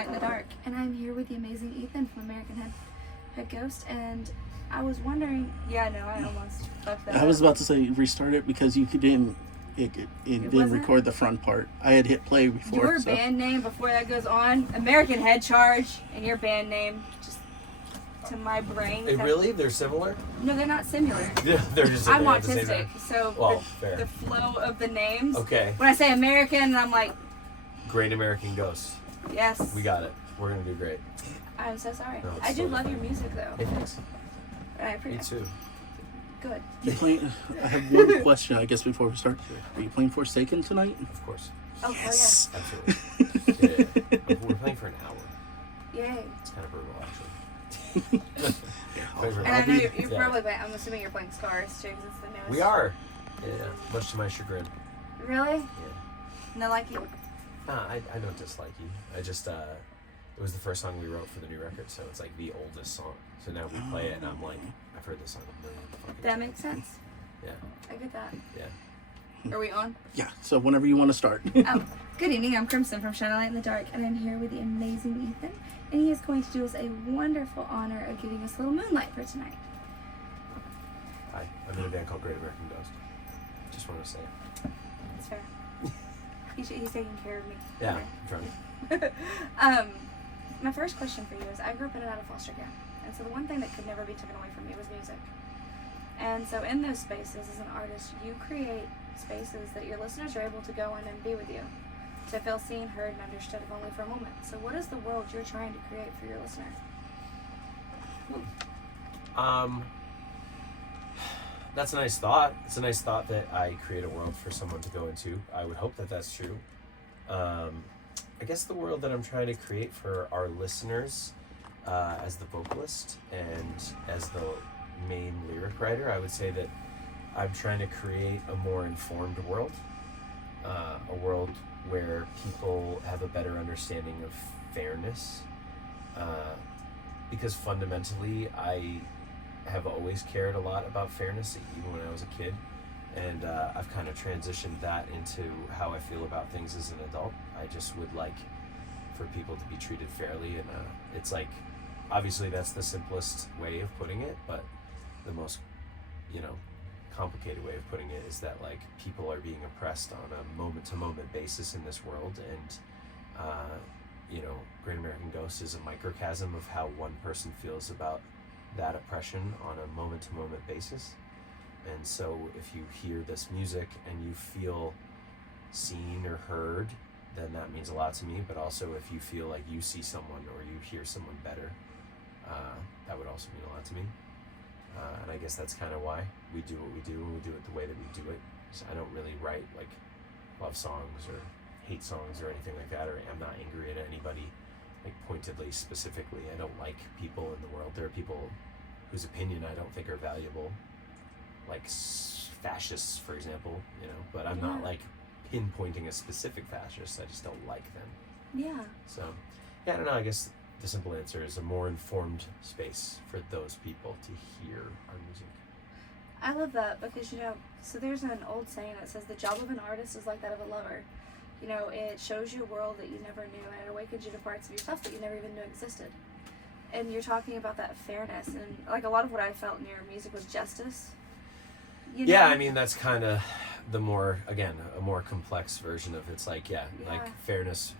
Light in the Dark, and I'm here with the amazing Ethan from American Head Ghost, and I was wondering, I almost fucked that I was up. about to say restart it because you didn't, it didn't record the front part. I had hit play before. Your band name, before that goes on, American Head Charge, and your band name, just to my brain. Really? They're similar? No, they're not similar. They're just I'm autistic, so fair. the flow of the names. Okay. When I say American, I'm like... Great American Ghost. Yes. We got it. We're going to do great. I'm so sorry. No, I do love your music, though. Hey, thanks. I appreciate Me too. Good. You playing? I have one question, I guess, before we start. Are you playing Forsaken tonight? Of course. Oh, yes. Absolutely. Yeah. We're playing for an hour. Yay. It's kind of brutal, actually. And I know you're probably playing, I'm assuming you're playing Scars, too, because it's the newest. We are. Yeah, much to my chagrin. Really? Yeah. No, like you? Nah, I don't dislike you. I just, it was the first song we wrote for the new record, so it's like the oldest song. So now we play it, and I'm like, I've heard this song a million fucking That times. makes sense. Yeah. I get that. Yeah. Are we on? Yeah, so whenever you want to start. Oh, good evening. I'm Crimson from Shine a Light in the Dark, and I'm here with the amazing Ethan, and he is going to do us a wonderful honor of giving us a little moonlight for tonight. Hi, I'm in a band called Great American Ghost. Just want to say it. That's fair. He's taking care of me. Yeah, I'm trying. My first question for you is, I grew up in and out of foster care, and so the one thing that could never be taken away from me was music. And so in those spaces, as an artist, you create spaces that your listeners are able to go in and be with you, to feel seen, heard, and understood, if only for a moment. So what is the world you're trying to create for your listener? That's a nice thought. It's a nice thought that I create a world for someone to go into. I would hope that that's true. I guess the world that I'm trying to create for our listeners, as the vocalist and as the main lyric writer, I would say that I'm trying to create a more informed world, a world where people have a better understanding of fairness, because fundamentally I have always cared a lot about fairness, even when I was a kid, and I've kind of transitioned that into how I feel about things as an adult. I just would like for people to be treated fairly, and it's like, obviously that's the simplest way of putting it, but the most, complicated way of putting it is that, like, people are being oppressed on a moment-to-moment basis in this world, and Great American Ghost is a microcosm of how one person feels about that oppression on a moment-to-moment basis. And so if you hear this music and you feel seen or heard, then that means a lot to me. But also if you feel like you see someone or you hear someone better, that would also mean a lot to me. And I guess that's kind of why we do what we do, and we do it the way that we do it. So I don't really write like love songs or hate songs or anything like that, or I'm not angry at anybody, like pointedly, specifically. I don't like people in the world. There are people whose opinion I don't think are valuable, like fascists, for example, but I'm not like pinpointing a specific fascist. I just don't like them. Yeah. So, I don't know. I guess the simple answer is a more informed space for those people to hear our music. I love that because, so there's an old saying that says the job of an artist is like that of a lover. It shows you a world that you never knew, and it awakens you to parts of yourself that you never even knew existed. And you're talking about that fairness, and like a lot of what I felt in your music was justice. Yeah, I mean, that's kind of a more complex version of it's like, like fairness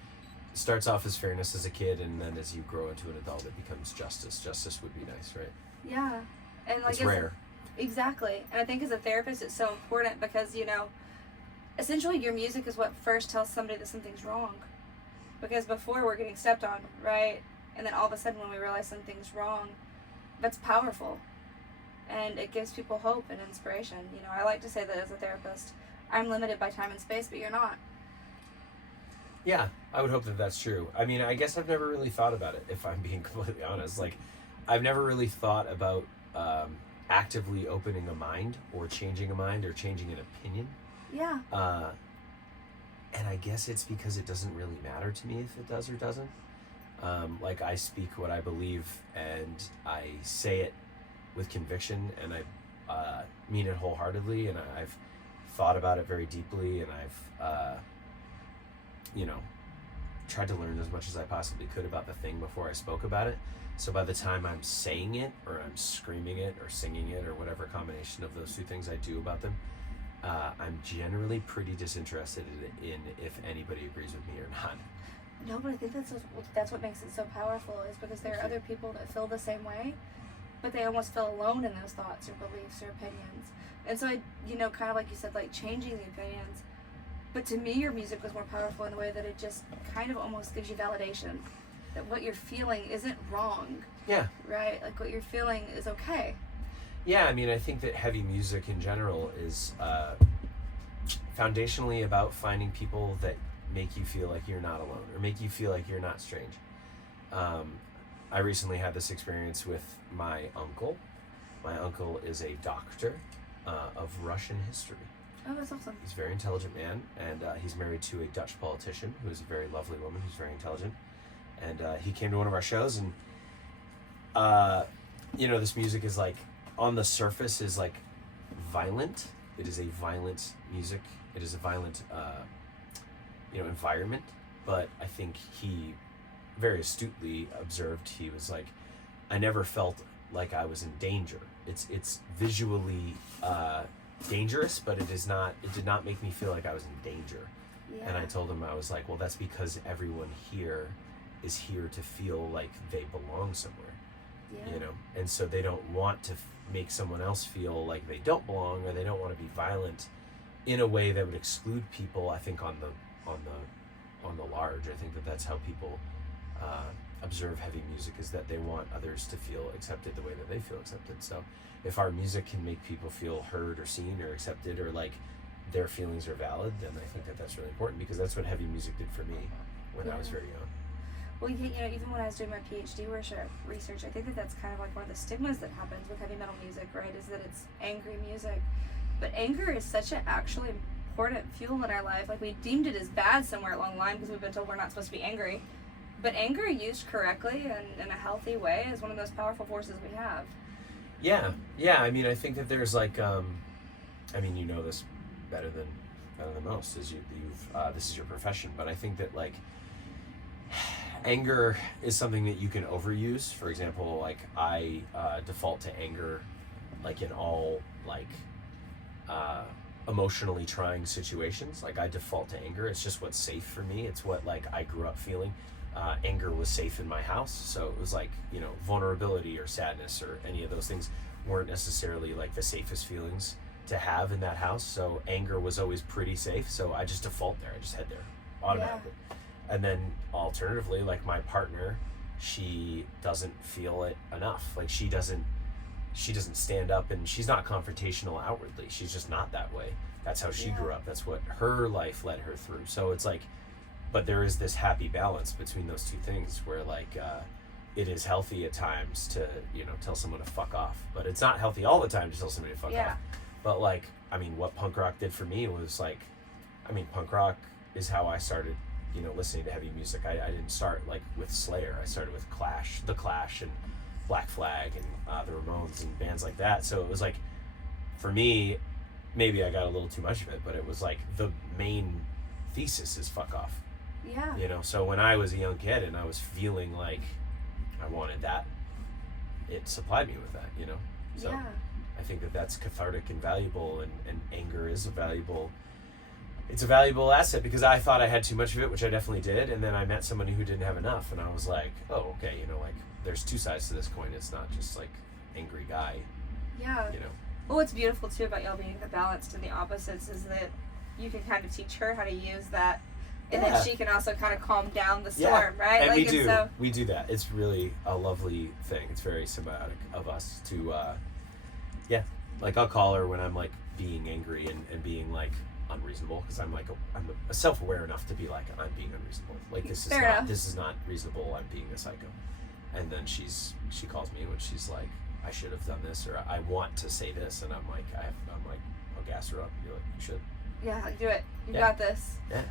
starts off as fairness as a kid, and then as you grow into an adult, it becomes justice. Justice would be nice, right? Yeah. And like it's rare. Exactly. And I think as a therapist, it's so important because, essentially your music is what first tells somebody that something's wrong. Because before we're getting stepped on, right? And then all of a sudden when we realize something's wrong, that's powerful. And it gives people hope and inspiration. I like to say that as a therapist, I'm limited by time and space, but you're not. Yeah, I would hope that that's true. I mean, I guess I've never really thought about it, if I'm being completely honest. Like, I've never really thought about actively opening a mind or changing an opinion. Yeah. And I guess it's because it doesn't really matter to me if it does or doesn't. Like, I speak what I believe, and I say it with conviction, and I mean it wholeheartedly, and I've thought about it very deeply, and I've tried to learn as much as I possibly could about the thing before I spoke about it. So by the time I'm saying it, or I'm screaming it, or singing it, or whatever combination of those two things I do about them, I'm generally pretty disinterested in if anybody agrees with me or not. No, but I think that's what makes it so powerful, is because there are other people that feel the same way, but they almost feel alone in those thoughts or beliefs or opinions. And so, kind of like you said, like changing the opinions. But to me, your music was more powerful in the way that it just kind of almost gives you validation that what you're feeling isn't wrong. Yeah. Right? Like what you're feeling is okay. Yeah, I mean, I think that heavy music in general is foundationally about finding people that make you feel like you're not alone, or make you feel like you're not strange. I recently had this experience with my uncle. My uncle is a doctor of Russian history. Oh, that's awesome. He's a very intelligent man, and he's married to a Dutch politician who is a very lovely woman who's very intelligent. And he came to one of our shows, and this music is like, on the surface, is like violent. It is a violent music. It is a violent environment. But I think he very astutely observed, he was like, I never felt like I was in danger. It's visually dangerous, but it did not make me feel like I was in danger. Yeah. And I told him, I was like, well, that's because everyone here is here to feel like they belong somewhere. Yeah. And so they don't want to make someone else feel like they don't belong, or they don't want to be violent in a way that would exclude people. I think on the large, I think that's how people observe heavy music, is that they want others to feel accepted the way that they feel accepted. So if our music can make people feel heard or seen or accepted, or like their feelings are valid, then I think that's really important, because that's what heavy music did for me when I was very young. Well, even when I was doing my PhD research, I think that's kind of like one of the stigmas that happens with heavy metal music, right? Is that it's angry music. But anger is such an actually important fuel in our life. Like, we deemed it as bad somewhere along the line because we've been told we're not supposed to be angry. But anger used correctly and in a healthy way is one of the most powerful forces we have. Yeah. I mean, I think that there's like, you know this better than most, is this is your profession. But I think that like, anger is something that you can overuse. For example, like I default to anger, like in all like emotionally trying situations. Like I default to anger. It's just what's safe for me. It's what like I grew up feeling. Anger was safe in my house, so it was like, vulnerability or sadness or any of those things weren't necessarily like the safest feelings to have in that house. So anger was always pretty safe. So I just default there. I just head there automatically. Yeah. And then alternatively, like my partner, she doesn't feel it enough. Like she doesn't stand up, and she's not confrontational outwardly. She's just not that way. That's how she grew up. That's what her life led her through. So it's like, but there is this happy balance between those two things where like, it is healthy at times to, tell someone to fuck off, but it's not healthy all the time to tell somebody to fuck off. But like, what punk rock did for me was like, punk rock is how I started, listening to heavy music. I didn't start like with Slayer. I started with The Clash and Black Flag and the Ramones and bands like that. So it was like, for me, maybe I got a little too much of it, but it was like the main thesis is fuck off. Yeah. So when I was a young kid and I was feeling like I wanted that, it supplied me with that, So yeah. I think that's cathartic and valuable, and anger is it's a valuable asset, because I thought I had too much of it, which I definitely did, and then I met somebody who didn't have enough, and I was like, oh, okay, like there's two sides to this coin. It's not just like angry guy. Yeah. Well, what's beautiful too about y'all being the balanced and the opposites is that you can kind of teach her how to use that, and then she can also kind of calm down the storm, right? And like, we do that. It's really a lovely thing. It's very symbiotic of us to, like I'll call her when I'm like being angry and being like unreasonable, because I'm a self-aware enough to be like, I'm being unreasonable. Like this is not reasonable. I'm being a psycho. And then she calls me when she's like, I should have done this, or I want to say this, and I'm like, I'll gas her up. You're like, you should. Yeah, do it. You got this. Yeah.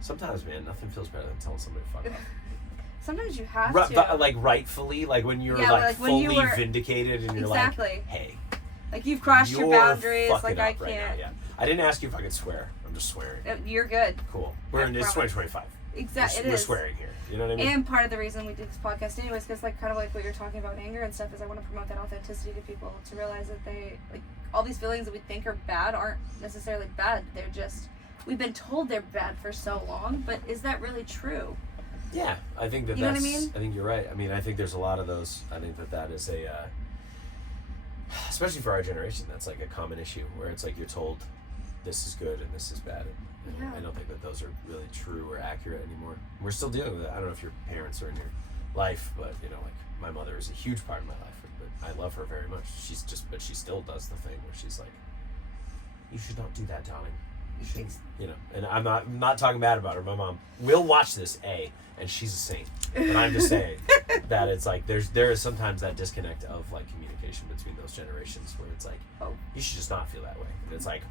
Sometimes, man, nothing feels better than telling somebody to fuck off. Sometimes you have to. But like rightfully, like when you're like fully vindicated, and you're like, hey. Like you've crossed your boundaries. Like I can't. Right now, yeah. I didn't ask you if I could swear. I'm just swearing. You're good. Cool. It's 2025. Exactly, We're swearing here. You know what I mean? And part of the reason we do this podcast anyways, because like kind of like what you're talking about anger and stuff, is I want to promote that authenticity to people, to realize that they, like, all these feelings that we think are bad aren't necessarily bad. They're just, we've been told they're bad for so long, but is that really true? Yeah, I think that You know that's, what I mean? I think you're right. I mean, I think there's a lot of those. I think that is a, especially for our generation, that's like a common issue where it's like you're told this is good and this is bad. And Yeah. I don't think that those are really true or accurate anymore. We're still dealing with it. I don't know if your parents are in your life, but you know, like my mother is a huge part of my life, but I love her very much. But she still does the thing where she's like, you should not do that, darling. You shouldn't, you know. And I'm not talking bad about her. My mom will watch this, and she's a saint. But I'm just saying that it's like there is sometimes that disconnect of like communication between those generations where it's like, you should just not feel that way. And it's like,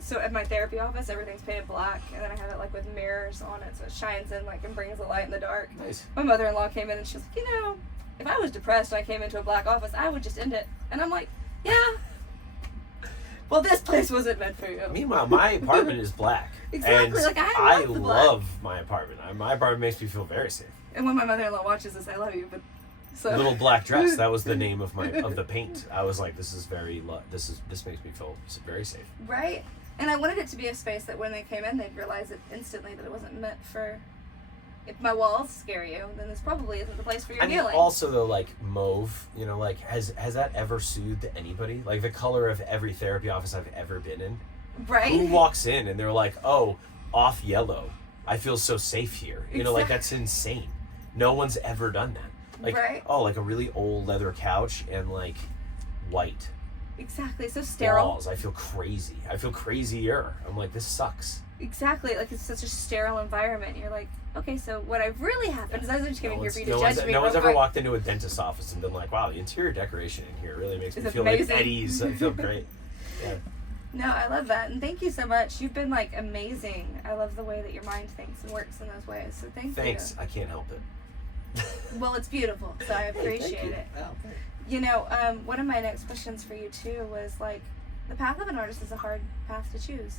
so at my therapy office, everything's painted black, and then I have it like with mirrors on it, so it shines in like and brings the light in the dark. nice. My mother-in-law came in and she was like, you know, if I was depressed and I came into a black office, I would just end it. And I'm like, yeah. Well, this place wasn't meant for you. Meanwhile, my apartment is black. Exactly, And like, I love the black. love my apartment. My apartment makes me feel very safe. And when my mother-in-law watches this, I love you, but so Little Black Dress. That was the name of the paint. I was like, this makes me feel very safe. right. And I wanted it to be a space that when they came in, they'd realize it instantly that it wasn't meant for. If my walls scare you, then this probably isn't the place for your I mean, healing. also though, like mauve, you know, like has that ever soothed anybody? Like the color of every therapy office I've ever been in. Right. Who walks in and they're like, oh, off yellow. I feel so safe here. You know, like that's insane. No one's ever done that. Like, Right. oh, like a really old leather couch and like white Exactly. So sterile. walls. I feel crazy. I feel crazier. I'm like, this sucks. Exactly. Like it's such a sterile environment. And you're like, okay, so what I've really happened is I was just coming here for you to judge me. No one's real ever quick. walked into a dentist's office and been like, wow, the interior decoration in here really makes me It's feel like amazing. at ease. I feel great. Yeah. No, I love that, and thank you so much. You've been like amazing. I love the way that your mind thinks and works in those ways. So Thanks. I can't help it. you. Well, it's beautiful, so I Hey, thank appreciate you. it. Oh, thanks. You know, one of my next questions for you too was like, the path of an artist is a hard path to choose.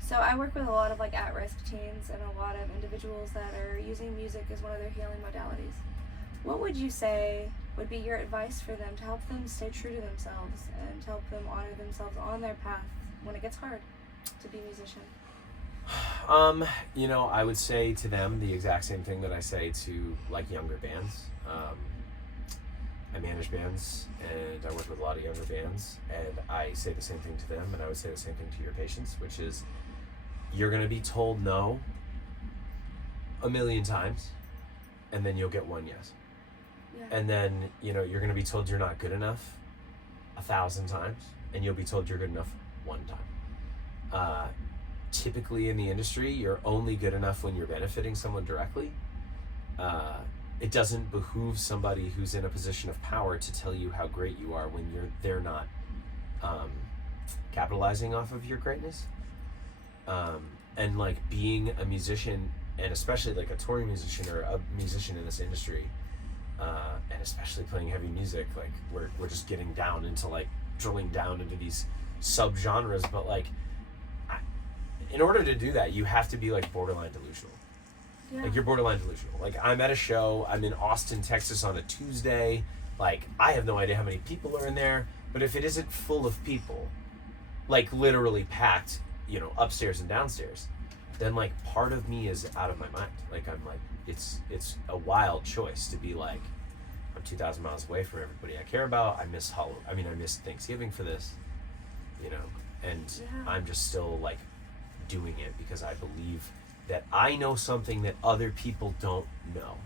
So I work with a lot of like at-risk teens and a lot of individuals that are using music as one of their healing modalities. What would you say would be your advice for them to help them stay true to themselves and to help them honor themselves on their path when it gets hard to be a musician? You know, I would say to them the exact same thing that I say to like younger bands. I manage bands and I work with a lot of younger bands, and I say the same thing to them, and I would say the same thing to your patients, which is you're going to be told no a million times, and then you'll get one yes. Yeah. And then, you know, you're going to be told you're not good enough 1,000 times, and you'll be told you're good enough one time. Typically in the industry, you're only good enough when you're benefiting someone directly. It doesn't behoove somebody who's in a position of power to tell you how great you are when they're not capitalizing off of your greatness. And like being a musician, and especially like a touring musician or a musician in this industry, and especially playing heavy music, like we're just getting down into like drilling down into these sub-genres, but like in order to do that, you have to be like borderline delusional. Yeah. Like you're borderline delusional. Like I'm at a show, I'm in Austin, Texas on a Tuesday. Like I have no idea how many people are in there, but if it isn't full of people, like literally packed, you know, upstairs and downstairs, then like part of me is out of my mind. Like I'm like, it's a wild choice to be like, I'm 2,000 miles away from everybody I care about. I miss Thanksgiving for this, you know, and Yeah. I'm just still like doing it because I believe that I know something that other people don't know.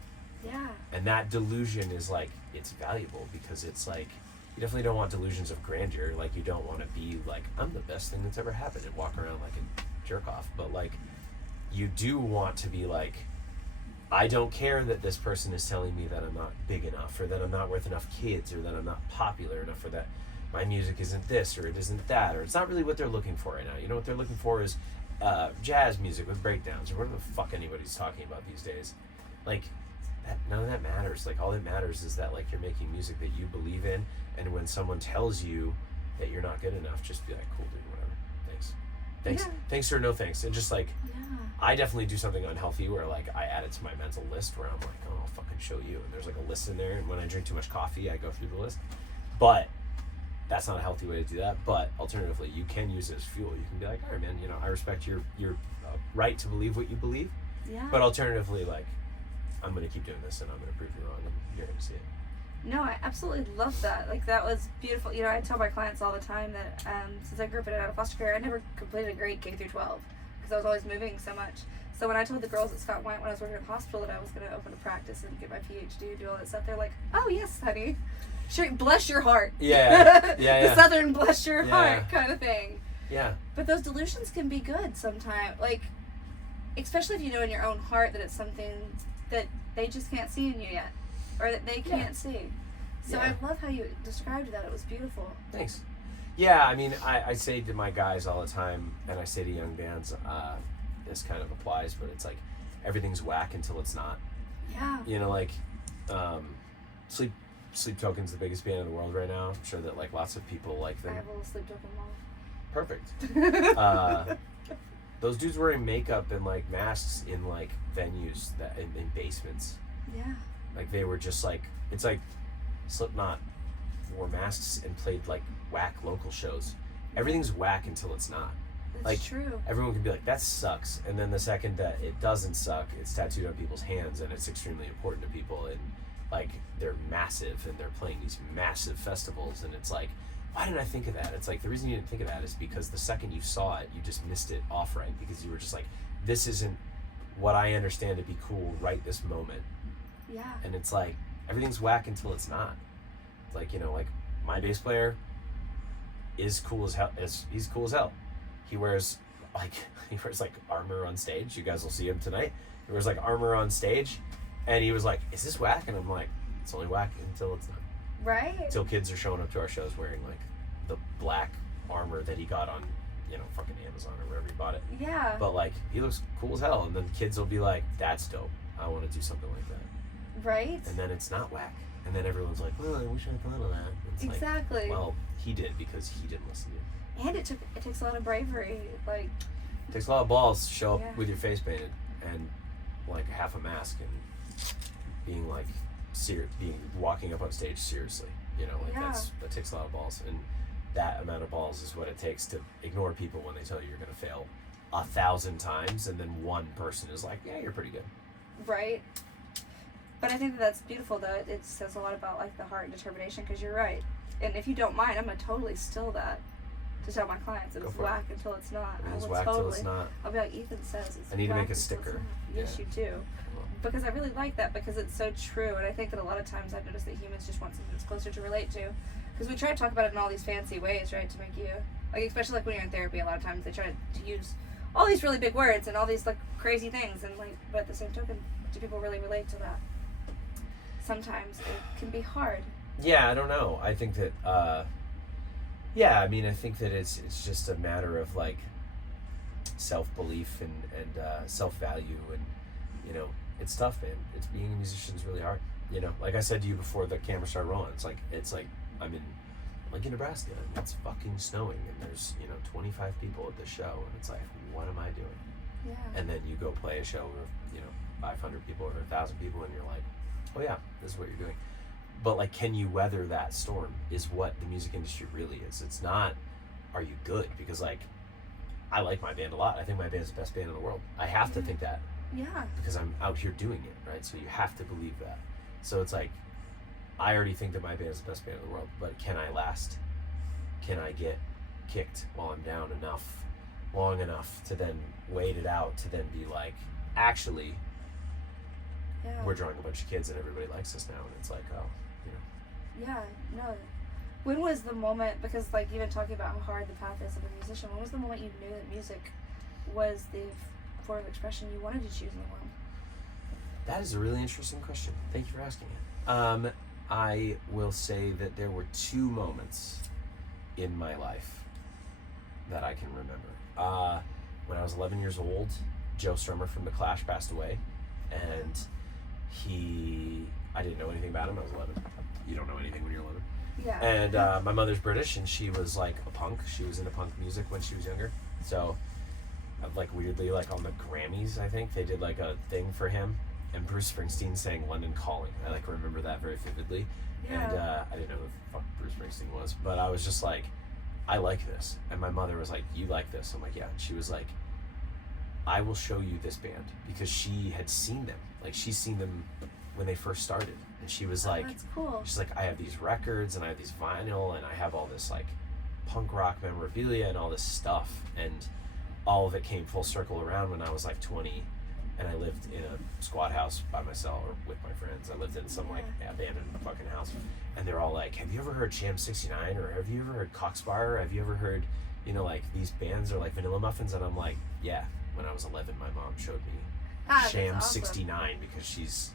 Yeah. And that delusion is like, it's valuable because it's like, you definitely don't want delusions of grandeur. Like you don't want to be like, I'm the best thing that's ever happened and walk around like a jerk off. But like, you do want to be like, I don't care that this person is telling me that I'm not big enough, or that I'm not worth enough kids, or that I'm not popular enough, or that my music isn't this, or it isn't that, or it's not really what they're looking for right now. You know what they're looking for is jazz music with breakdowns, or whatever the fuck anybody's talking about these days. Like, none of that matters. Like, all that matters is that like you're making music that you believe in, and when someone tells you that you're not good enough, just be like, cool, dude, whatever, thanks. Thanks. Yeah. Thanks or no thanks. And just like, Yeah. I definitely do something unhealthy where like I add it to my mental list where I'm like, oh, I'll fucking show you. And there's like a list in there. And when I drink too much coffee, I go through the list. But that's not a healthy way to do that. But alternatively, you can use it as fuel. You can be like, all right, man, I respect your right to believe what you believe. Yeah. But alternatively, like, I'm going to keep doing this and I'm going to prove you wrong and you're going to see it. No, I absolutely love that. Like, that was beautiful. I tell my clients all the time that since I grew up in and out of foster care, I never completed a grade K through 12 because I was always moving so much. So when I told the girls at Scott White when I was working at the hospital that I was going to open a practice and get my PhD, do all that stuff, they're like, oh, yes, honey. Sure, bless your heart. Yeah. The Southern bless your heart kind of thing. Yeah. But those delusions can be good sometimes. Like, especially if you know in your own heart that it's something that they just can't see in you yet. Or that they can't see. So I love how you described that. It was beautiful. Thanks. Yeah, I mean, I say to my guys all the time, and I say to young bands, this kind of applies, but it's like, everything's whack until it's not. Yeah. Like, Sleep Token's the biggest band in the world right now. I'm sure that like lots of people like them. I have a little Sleep Token wall. Perfect. Those dudes wearing makeup and like masks in like venues that in basements. Yeah. Like they were just like, it's like Slipknot wore masks and played like whack local shows. Everything's whack until it's not. That's like, true. Everyone can be like, that sucks. And then the second that it doesn't suck, it's tattooed on people's hands and it's extremely important to people. And like, they're massive and they're playing these massive festivals. And it's like, why didn't I think of that? It's like, the reason you didn't think of that is because the second you saw it, you just missed it off right. Because you were just like, this isn't what I understand to be cool right this moment. Yeah. And it's like, everything's whack until it's not. Like, like my bass player is cool as hell. He's cool as hell. He wears like armor on stage. You guys will see him tonight. He wears like armor on stage, and he was like, "Is this whack?" And I'm like, "It's only whack until it's not." Right. Until kids are showing up to our shows wearing like the black armor that he got on, fucking Amazon or wherever he bought it. Yeah. But like, he looks cool as hell, and then kids will be like, "That's dope. I want to do something like that." Right. And then it's not whack. And then everyone's like, "Well, I wish I thought of that." It's exactly. Like, well, he did because he didn't listen to you. And it takes a lot of bravery. Like, it takes a lot of balls to show up with your face painted and like half a mask and being like walking up on stage seriously. That takes a lot of balls, and that amount of balls is what it takes to ignore people when they tell you you're going to fail 1,000 times, and then one person is like, "Yeah, you're pretty good." Right. But I think that's beautiful, though. It says a lot about like the heart and determination, because you're right. And if you don't mind, I'm gonna totally steal that to tell my clients that it's whack until it's not. It's whack till it's not. I'll be like, Ethan says it's I need to whack make a until sticker. it's not. Yes, you do. Because I really like that, because it's so true. And I think that a lot of times I've noticed that humans just want something that's closer to relate to. Because we try to talk about it in all these fancy ways, right? To make you, like, especially like when you're in therapy, a lot of times they try to use all these really big words and all these like crazy things. And like, but at the same token, do people really relate to that? Sometimes it can be hard. Yeah, I don't know. I think that, I think that it's just a matter of like self-belief and self-value, and it's tough, man. It's being a musician is really hard. Like I said to you before the camera started rolling, it's like I'm in Lincoln, Nebraska, and it's fucking snowing, and there's 25 people at the show, and it's like, what am I doing? Yeah. And then you go play a show with 500 people or 1,000 people, and you're like, oh yeah, this is what you're doing. But like, can you weather that storm is what the music industry really is. It's not, are you good? Because like, I like my band a lot. I think my band is the best band in the world. I have to think that. Yeah. Because I'm out here doing it, right? So you have to believe that. So it's like, I already think that my band is the best band in the world, but can I last? Can I get kicked while I'm down long enough to then wait it out, to then be like, actually, we're drawing a bunch of kids and everybody likes us now, and it's like, oh, Yeah, no. When was the moment, because like even talking about how hard the path is of a musician, when was the moment you knew that music was the form of expression you wanted to choose in the world? That is a really interesting question. Thank you for asking it. I will say that there were 2 moments in my life that I can remember. When I was 11 years old, Joe Strummer from The Clash passed away, and I didn't know anything about him. I was 11. You don't know anything when you're 11. Yeah. And my mother's British, and she was like a punk. She was into punk music when she was younger. So like weirdly, like on the Grammys, I think they did like a thing for him, and Bruce Springsteen sang "London Calling." I like remember that very vividly, Yeah. and I didn't know who the fuck Bruce Springsteen was, but I was just like, I like this, and my mother was like, "You like this?" I'm like, "Yeah." And she was like, "I will show you this band," because she had seen them, like she's seen them when they first started, and she was like, That's cool. she's like, "I have these records and I have these vinyl and I have all this like punk rock memorabilia and all this stuff," and all of it came full circle around when I was like 20, and I lived in a squat house by myself or with my friends. I lived in some like abandoned fucking house, and they're all like, "Have you ever heard Jam 69, or have you ever heard Cockspire? Have you ever heard, you know, like these bands or like Vanilla Muffins?" And I'm like, "Yeah." When I was 11, my mom showed me Sham That's awesome. 69 because she's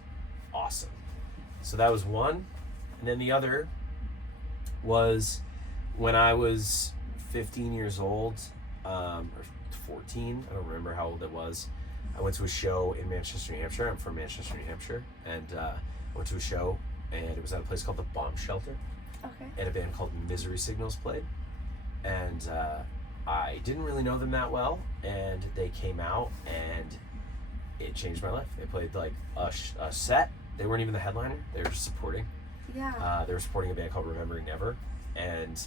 awesome. So that was one. And then the other was when I was 15 years old, or 14, I don't remember how old it was. I went to a show in Manchester, New Hampshire. I'm from Manchester, New Hampshire. And I went to a show, and it was at a place called the Bomb Shelter. Okay. And a band called Misery Signals played. And I didn't really know them that well, and they came out, and it changed my life. They played like a set. They weren't even the headliner. They were just supporting. Yeah. They were supporting a band called Remembering Never, and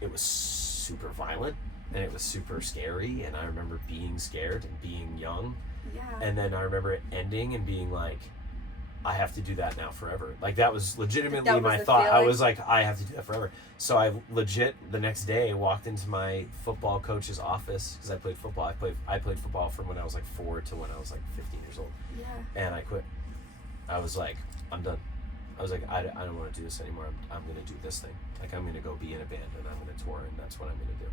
it was super violent, and it was super scary, and I remember being scared and being young, Yeah. and then I remember it ending and being like, I have to do that now forever. Like that was legitimately That was my the thought. I feeling? was like, I have to do that forever. So I legit the next day walked into my football coach's office because I played football. I played football from when I was like 4 to when I was like 15 years old, Yeah. and I quit. I was like, I'm done. I was like, I don't want to do this anymore. I'm going to do this thing. Like I'm going to go be in a band and I'm going to tour, and that's what I'm going to do.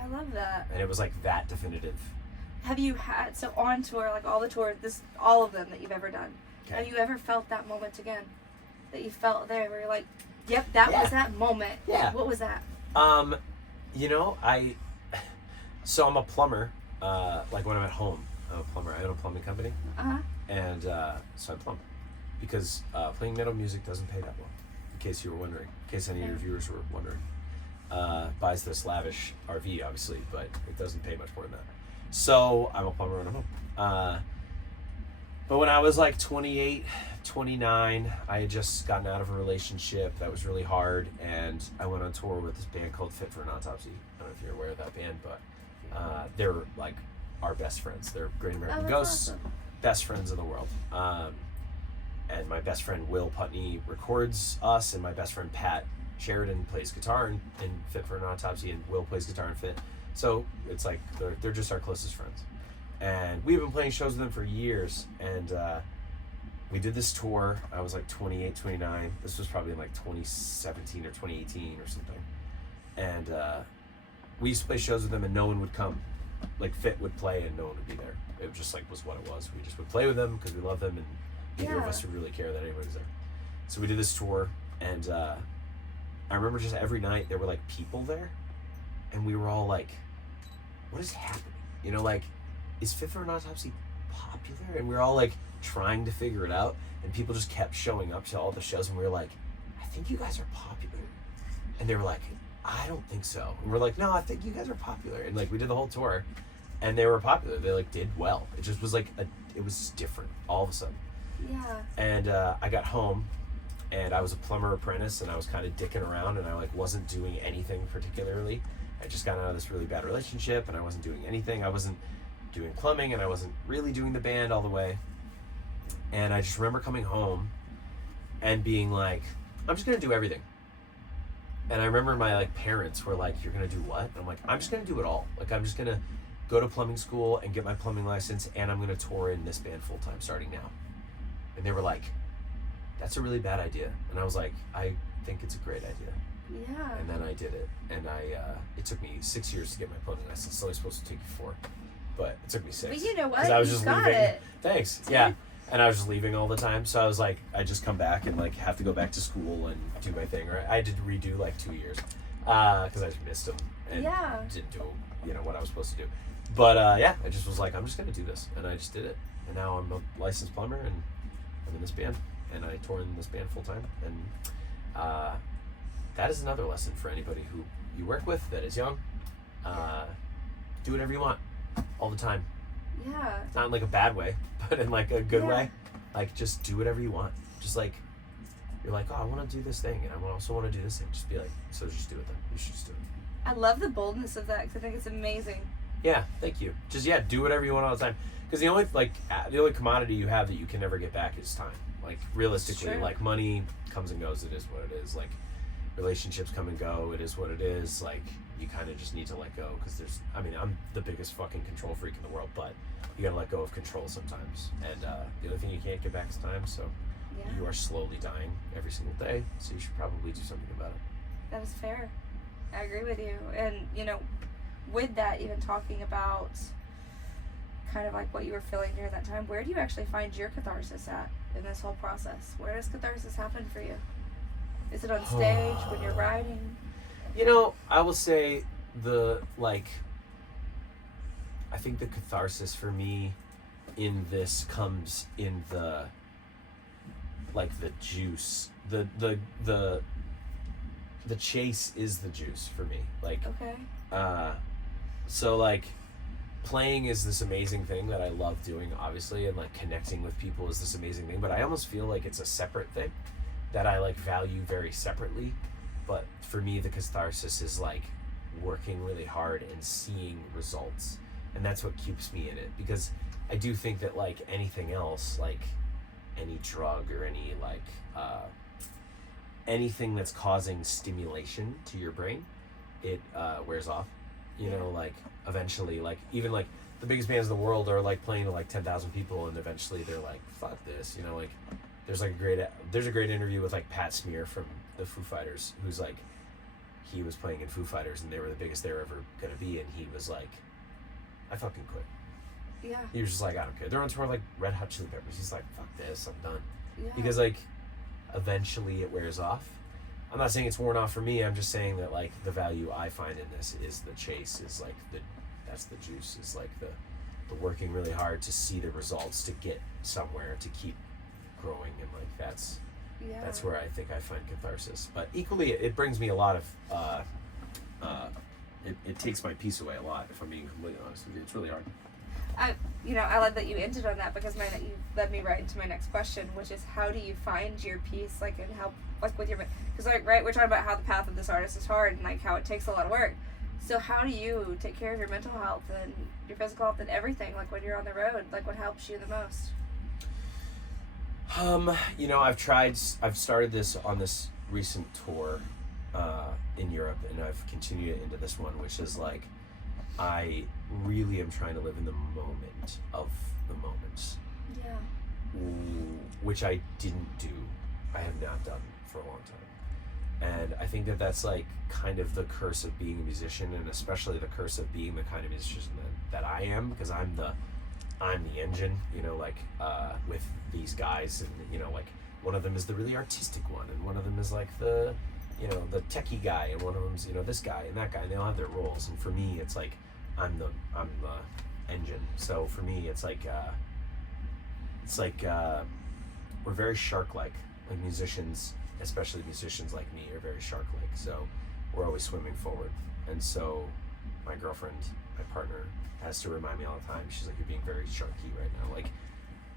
I love that. And it was like that definitive. Have you had, so on tour, like all the tours, all of them that you've ever done, Okay. have you ever felt that moment again? That you felt there where you're like, yep, that Yeah. was that moment. Yeah. What was that? You know, so I'm a plumber. Like when I'm at home, I'm a plumber. I own a plumbing company, Uh-huh. and so I plumb because playing metal music doesn't pay that well. In case you were wondering, in case any of your viewers were wondering, buys this lavish RV obviously, but it doesn't pay much more than that. So I'm a plumber and I'm home. But when I was like 28, 29, I had just gotten out of a relationship that was really hard, and I went on tour with this band called Fit for an Autopsy. I don't know if you're aware of that band, but they're like our best friends. They're Great American that's Ghosts, awesome. best friends in the world. And my best friend Will Putney records us, and my best friend Pat Sheridan plays guitar in Fit for an Autopsy, and Will plays guitar in Fit. So it's like they're just our closest friends. And we've been playing shows with them for years, and we did this tour. I was like 28, 29. This was probably in like 2017 or 2018 or something. And we used to play shows with them, and no one would come. Like Fit would play, and no one would be there. It just like was what it was. We just would play with them because we love them, and neither of Yeah. us would really care that anybody was there. So we did this tour, and I remember just every night there were like people there, and we were all like, what is happening? You know, like, is Fit for an Autopsy popular? And we were all like trying to figure it out, and people just kept showing up to all the shows, and we were like, I think you guys are popular. And they were like, I don't think so. And we're like, no, I think you guys are popular. And like we did the whole tour, and they were popular. They like did well. It just was like it was different all of a sudden. Yeah. And I got home, and I was a plumber apprentice, and I was kind of dicking around, and I like wasn't doing anything particularly. I just got out of this really bad relationship, and I wasn't doing anything. I wasn't doing plumbing, and I wasn't really doing the band all the way. And I just remember coming home and being like, I'm just gonna do everything. And I remember my like parents were like, you're gonna do what? And I'm like, I'm just gonna do it all. Like I'm just gonna go to plumbing school and get my plumbing license, and I'm gonna tour in this band full time starting now. And they were like, that's a really bad idea. And I was like, I think it's a great idea. Yeah. And then I did it, and it took me 6 years to get my plumbing license. It's only supposed to take you 4, but it took me 6. But you know what? 'Cause I was You just got leaving. it. Thanks. Dude. Yeah. And I was just leaving all the time, so I was like, I just come back and like have to go back to school and do my thing. Or I did redo like 2 years because I just missed them and Yeah. didn't do what I was supposed to do. But yeah, I just was like, I'm just gonna do this, and I just did it. And now I'm a licensed plumber, and I'm in this band, and I tour in this band full time. And that is another lesson for anybody who you work with that is young. Do whatever you want. all the time. Yeah. Not in like a bad way, but in like a good Yeah. way. Like, just do whatever you want. Just like, you're like, oh, I want to do this thing, and I also want to do this thing. Just be like, so just do it then. You should just do it. I love the boldness of that because I think it's amazing. Yeah, thank you. Just, yeah, do whatever you want all the time. Because the only commodity you have that you can never get back is time. Like, realistically, Sure. like, money comes and goes. It is what it is. Like, relationships come and go. It is what it is. Like, you kind of just need to let go. Because I'm the biggest fucking control freak in the world, but you gotta let go of control sometimes. And the only thing you can't get back is time. So Yeah. you are slowly dying every single day. So you should probably do something about it. That is fair. I agree with you. And, with that, even talking about kind of like what you were feeling during that time, where do you actually find your catharsis at in this whole process? Where does catharsis happen for you? Is it on stage, when you're writing? I will say I think the catharsis for me in this comes in the juice. The chase is the juice for me. Okay. So playing is this amazing thing that I love doing, obviously, and connecting with people is this amazing thing, but I almost feel like it's a separate thing that I value very separately. But for me, the catharsis is working really hard and seeing results, and that's what keeps me in it, because I do think that anything else, any drug or any anything that's causing stimulation to your brain, it wears off. Eventually, even the biggest bands in the world are playing to 10,000 people, and eventually they're fuck this. There's a great interview with Pat Smear from the Foo Fighters, who's he was playing in Foo Fighters and they were the biggest they were ever gonna be, and he was I fucking quit. Yeah. He was just I don't care. They're on tour Red Hot Chili Peppers. He's fuck this, I'm done. Yeah. Because eventually it wears off. I'm not saying it's worn off for me. I'm just saying that the value I find in this is the chase, is that's the juice, is the working really hard to see the results, to get somewhere, to keep growing, and that's where I think I find catharsis. But equally, it brings me a lot of it takes my peace away a lot, if I'm being completely honest with you. It's really hard. I love that you ended on that, because you led me right into my next question, which is how do you find your peace, and how, with your, because right, we're talking about how the path of this artist is hard and how it takes a lot of work. So how do you take care of your mental health and your physical health and everything, when you're on the road? What helps you the most? I've started this on this recent tour in Europe, and I've continued it into this one, which is I really am trying to live in the moment of the moments. Yeah. Which I didn't do. I have not done for a long time. And I think that that's kind of the curse of being a musician, and especially the curse of being the kind of musician that I am, because I'm the engine, with these guys, and one of them is the really artistic one, and one of them is the the techie guy, and one of them's this guy and that guy, and they all have their roles. And for me, it's I'm the engine. So for me, it's we're very shark-like. Musicians, especially musicians like me, are very shark-like. So we're always swimming forward. And so my girlfriend, my partner, has to remind me all the time. She's you're being very sharky right now.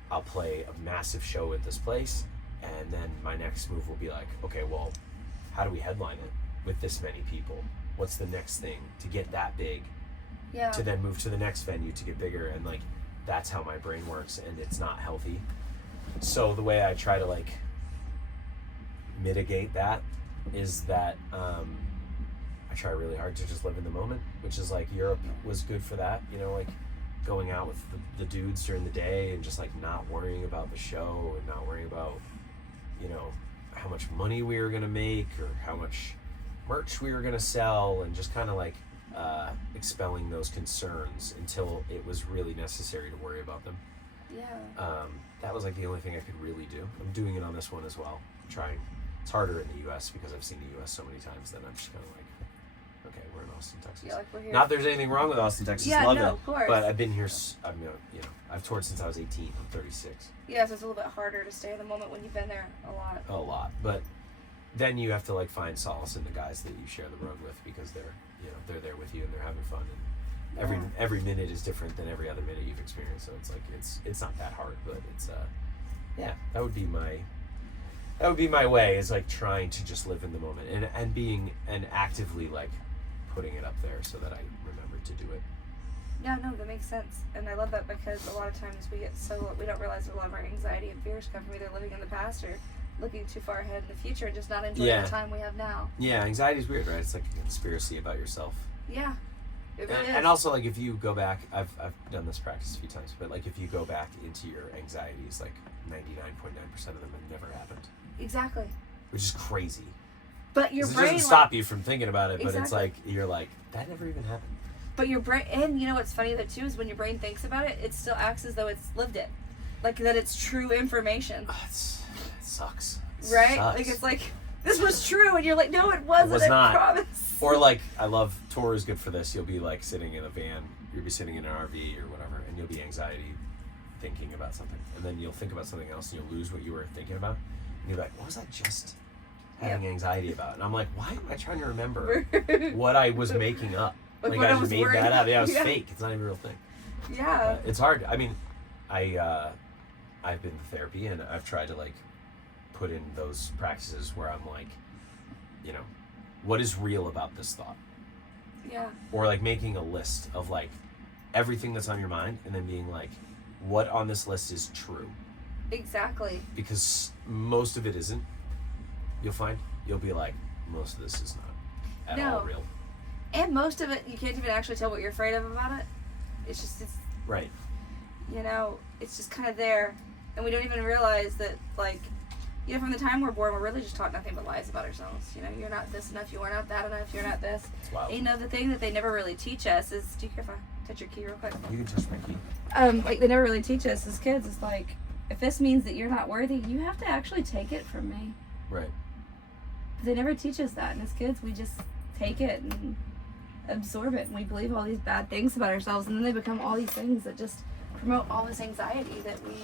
I'll play a massive show at this place, and then my next move will be okay, well, how do we headline it with this many people? What's the next thing to get that big? Yeah. To then move to the next venue to get bigger, and that's how my brain works, and it's not healthy. So the way I try to mitigate that is that I try really hard to just live in the moment, which is Europe was good for that, going out with the dudes during the day, and just not worrying about the show, and not worrying about how much money we were gonna make or how much merch we were gonna sell, and just kind of expelling those concerns until it was really necessary to worry about them. Yeah. That was the only thing I could really do. I'm doing it on this one as well. I'm trying. It's harder in the US because I've seen the US so many times that I'm just kind of okay, we're in Austin, Texas. Yeah, we're here. Not there's anything wrong with Austin, Texas. Yeah, Love no, it. of course. But I've been here. I've toured since I was 18. I'm 36. Yeah, so it's a little bit harder to stay in the moment when you've been there a lot. A lot, but then you have to find solace in the guys that you share the road with, because they're there with you and they're having fun, and Every minute is different than every other minute you've experienced. So it's like it's not that hard, but it's that would be my way, is like trying to just live in the moment and being and actively like putting it up there so that I remember to do it. Yeah, no, that makes sense. And I love that because a lot of times we don't realize a lot of our anxiety and fears come from either living in the past or looking too far ahead in the future and just not enjoying the time we have now. Yeah, anxiety is weird, right? It's like a conspiracy about yourself. Yeah, it really is. And also, like, if you go back, I've done this practice a few times, but like if you go back into your anxieties, like 99.9% of them have never happened. Exactly. Which is crazy. But your brain doesn't stop you from thinking about it, but it's Exactly. like you're like, that never even happened. But your brain, and you know what's funny though too, is when your brain thinks about it, it still acts as though it's lived it, like that it's true information. It sucks. Right? Sucks. Like it's like this was true, and you're like, no, it wasn't. It was not. I promise. Or like, I love Tor is good for this. You'll be like sitting in a van, you'll be sitting in an RV or whatever, and you'll be anxiety thinking about something, and then you'll think about something else, and you'll lose what you were thinking about, and you're like, what was I just having anxiety about? And I'm like, why am I trying to remember what I was making up? Like I just made that up. Yeah, it was fake. It's not even a real thing. Yeah. It's hard. I mean, I've been to therapy and I've tried to like put in those practices where I'm like, you know, what is real about this thought? Yeah. Or like making a list of like everything that's on your mind and then being like, what on this list is true? Exactly. Because most of it isn't. You'll find you'll be like, most of this is not at all real. And most of it, you can't even actually tell what you're afraid of about it. It's right. You know, it's just kind of there, and we don't even realize that, like, you know, from the time we're born, we're really just taught nothing but lies about ourselves. You know, you're not this enough, you are not that enough, you're not this. It's wild. And, you know, the thing that they never really teach us is, do you care if I touch your key real quick? You can touch my key. Like, they never really teach us as kids. It's like, if this means that you're not worthy, you have to actually take it from me. Right. But they never teach us that, and as kids, we just take it and absorb it, and we believe all these bad things about ourselves, and then they become all these things that just promote all this anxiety that we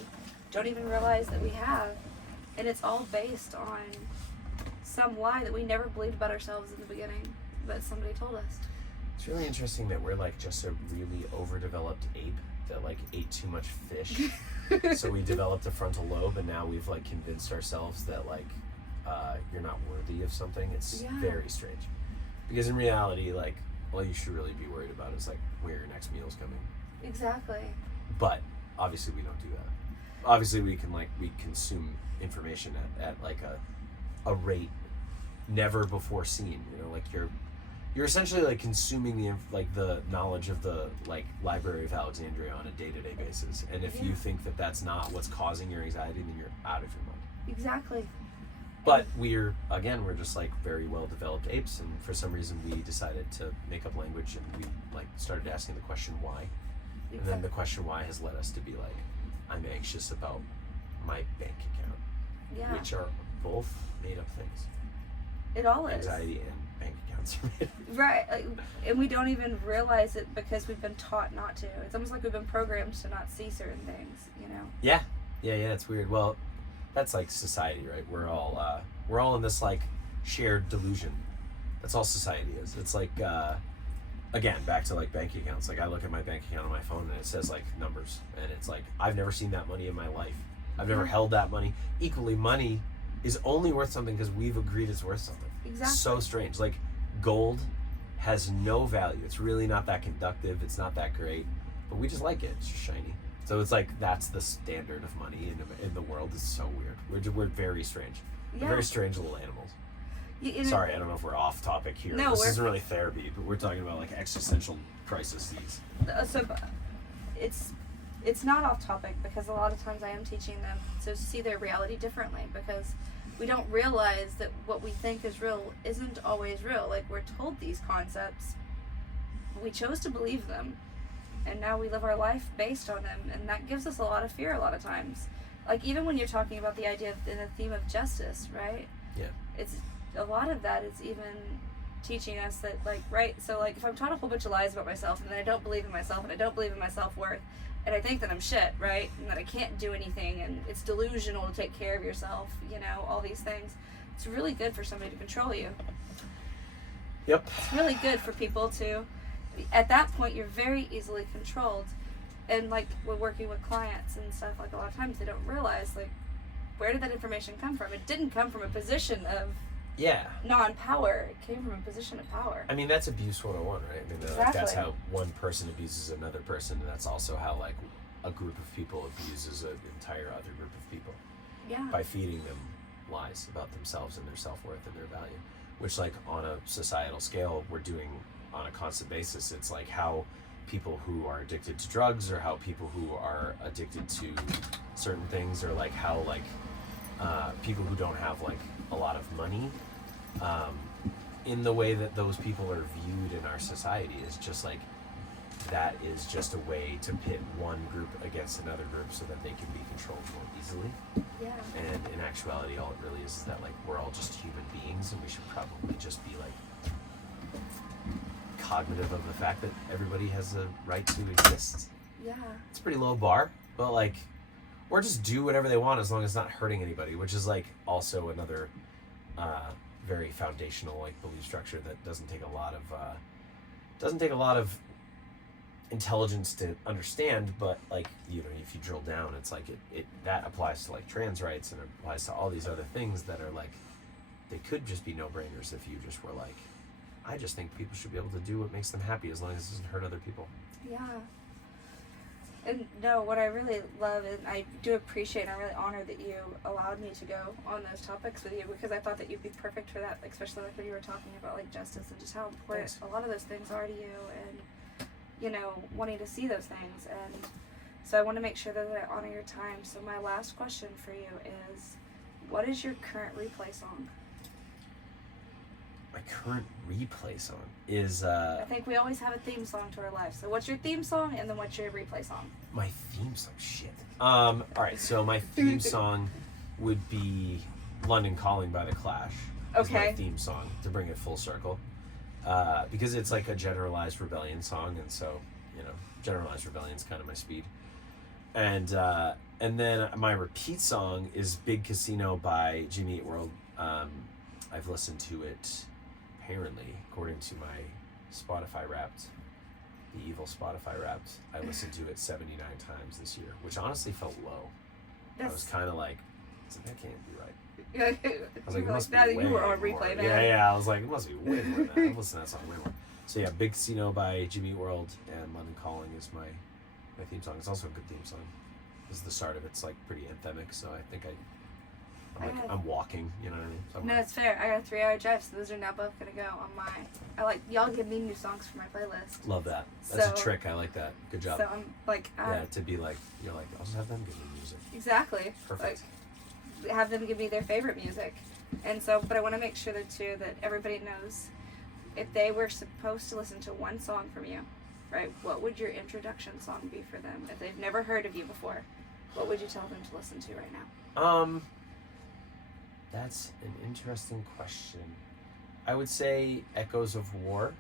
don't even realize that we have, and it's all based on some lie that we never believed about ourselves in the beginning, but somebody told us. It's really interesting that we're like just a really overdeveloped ape that like ate too much fish. So we developed a frontal lobe, and now we've like convinced ourselves that like you're not worthy of something. It's very strange, because in reality, like, all you should really be worried about is like where your next meal is coming. Exactly. But obviously we don't do that. Obviously we consume information at like a rate never before seen. You know, like you're essentially like consuming the knowledge of the like Library of Alexandria on a day-to-day basis. And if you think that that's not what's causing your anxiety, then you're out of your mind. Exactly. But we're just like very well developed apes, and for some reason we decided to make up language, and we like started asking the question why. Exactly. And then the question why has led us to be like, I'm anxious about my bank account. Which are both made up things. It all is. Anxiety and bank accounts are made up. Right. Like, and we don't even realize it because we've been taught not to. It's almost like we've been programmed to not see certain things, you know? Yeah, it's weird. Well, that's like society, right? We're all in this like shared delusion. That's all society is. It's like again, back to like bank accounts. Like I look at my bank account on my phone and it says like numbers, and it's like I've never seen that money in my life. I've never held that money. Equally, money is only worth something because we've agreed it's worth something. Exactly. So strange. Like gold has no value. It's really not that conductive. It's not that great, but we just like it. It's just shiny. So it's like that's the standard of money in the world. It's so weird. We're very strange. We're very strange little animals. Sorry, I don't know if we're off topic here. No, this isn't really therapy, but we're talking about like existential crises. So it's not off topic because a lot of times I am teaching them to see their reality differently, because we don't realize that what we think is real isn't always real. Like, we're told these concepts, we chose to believe them, and now we live our life based on them, and that gives us a lot of fear a lot of times. Like, even when you're talking about the idea of, in the theme of justice, right? Yeah. It's a lot of that is even teaching us that, like, right, so like if I'm taught a whole bunch of lies about myself, and then I don't believe in myself, and I don't believe in my self-worth, and I think that I'm shit, right, and that I can't do anything, and it's delusional to take care of yourself, you know, all these things, it's really good for somebody to control you. Yep. It's really good for people to at that point you're very easily controlled. And like when working with clients and stuff, like a lot of times they don't realize like where did that information come from? It didn't come from a position of Yeah. non-power. It came from a position of power. I mean, that's abuse 101, right? I mean, Exactly. like, that's how one person abuses another person, and that's also how like a group of people abuses an entire other group of people Yeah. by feeding them lies about themselves and their self-worth and their value, which like on a societal scale we're doing on a constant basis. It's like how people who are addicted to drugs, or how people who are addicted to certain things, or like how like people who don't have like a lot of money, in the way that those people are viewed in our society is just like, that is just a way to pit one group against another group so that they can be controlled more easily. Yeah. And in actuality, all it really is that like we're all just human beings, and we should probably just be like cognitive of the fact that everybody has a right to exist. Yeah. It's a pretty low bar, but like, or just do whatever they want as long as it's not hurting anybody, which is like also another very foundational like belief structure that doesn't take a lot of intelligence to understand. But like, you know, if you drill down, it's like it that applies to like trans rights, and it applies to all these other things that are like, they could just be no-brainers if you just were like, I just think people should be able to do what makes them happy as long as it doesn't hurt other people. Yeah. And no, what I really love, and I do appreciate, and I'm really honored that you allowed me to go on those topics with you, because I thought that you'd be perfect for that, especially like when you were talking about like justice and just how important Thanks. a lot of those things are to you, and you know, wanting to see those things. And so I want to make sure that I honor your time. So my last question for you is, what is your current replay song? My current replay song is I think we always have a theme song to our life. So what's your theme song, and then what's your replay song? my theme song. Shit. All right. So my theme song would be "London Calling" by The Clash. Is my Okay. theme song, to bring it full circle, because it's like a generalized rebellion song, and so, you know, generalized rebellion is kind of my speed. And then my repeat song is "Big Casino" by Jimmy Eat World. I've listened to it, apparently, according to my Spotify Wrapped, the evil Spotify Wrapped, I listened to it 79 times this year, which honestly felt low. I was kind of like, that can't be right. I was like, it must be now way that you were on more. replay, man. Yeah, I was like, it must be way more than that. I've listened to that song way more. So yeah, "Big Casino" by Jimmy Eat World and "London Calling" is my theme song. It's also a good theme song. This is the start of it's like pretty anthemic, so I think I'm walking, you know what I mean? No, it's fair. I got a 3-hour drive, so those are now both gonna go on my. I like y'all give me new songs for my playlist. Love that. That's So- a trick. I like that. Good job. So I'm like, Yeah, to be like, you're like, I'll just have them give me music. exactly. Perfect. Like, have them give me their favorite music, and so. But I want to make sure that too that everybody knows, if they were supposed to listen to one song from you, right? What would your introduction song be for them if they've never heard of you before? What would you tell them to listen to right now? That's an interesting question. I would say "Echoes of War."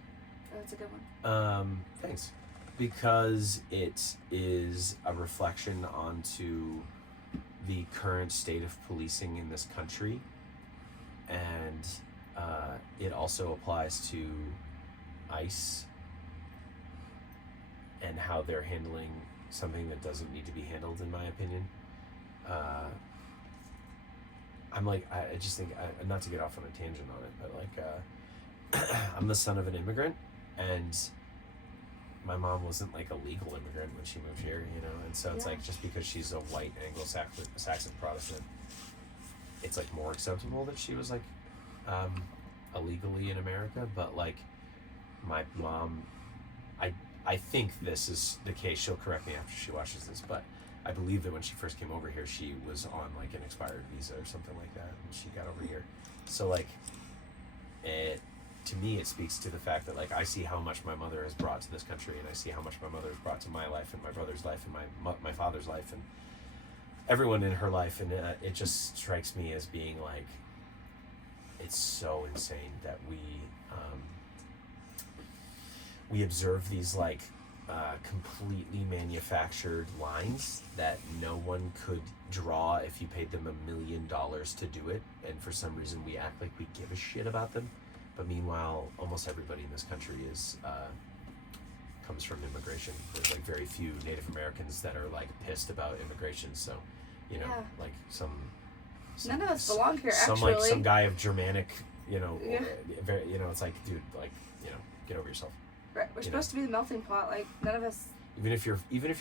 Oh, that's a good one. Thanks. Because it is a reflection onto the current state of policing in this country, and it also applies to ICE and how they're handling something that doesn't need to be handled, in my opinion. I'm like, I just think, not to get off on a tangent on it, but like, I'm the son of an immigrant, and my mom wasn't like a legal immigrant when she moved here, you know, and so it's Yeah. like, just because she's a white Anglo-Saxon Protestant, it's like more acceptable that she was like illegally in America. But like, my mom, I think this is the case, she'll correct me after she watches this, but I believe that when she first came over here, she was on like an expired visa or something like that, and she got over here. So like, to me, it speaks to the fact that like, I see how much my mother has brought to this country, and I see how much my mother has brought to my life and my brother's life and my father's life and everyone in her life, and it just strikes me as being like, it's so insane that we observe these like completely manufactured lines that no one could draw if you paid them $1 million to do it, and for some reason we act like we give a shit about them, but meanwhile almost everybody in this country is comes from immigration. There's like very few Native Americans that are like pissed about immigration. So, you know, Yeah. like some None of us belong here, some actually. like some guy of Germanic, you know, Yeah. very, you know, it's like, dude, like, you know, get over yourself. Right. We're supposed to be the melting pot. Like, none of us. Even if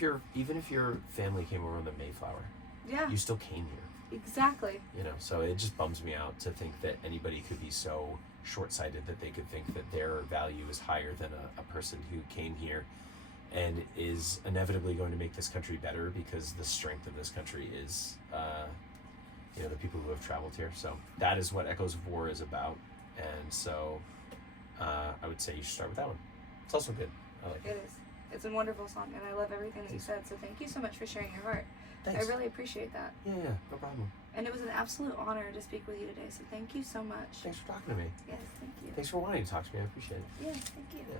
your family came over on the Mayflower, Yeah. you still came here. Exactly. You know, so it just bums me out to think that anybody could be so short-sighted that they could think that their value is higher than a person who came here and is inevitably going to make this country better, because the strength of this country is you know, the people who have traveled here. So that is what Echoes of War is about, and so I would say you should start with that one. It's also good. I like it. It is. It's a wonderful song, and I love everything that you said. So thank you so much for sharing your heart. Thanks. I really appreciate that. Yeah, no problem. And it was an absolute honor to speak with you today. So thank you so much. Thanks for talking to me. Yes, thank you. Thanks for wanting to talk to me. I appreciate it. Yes, thank you. Yeah.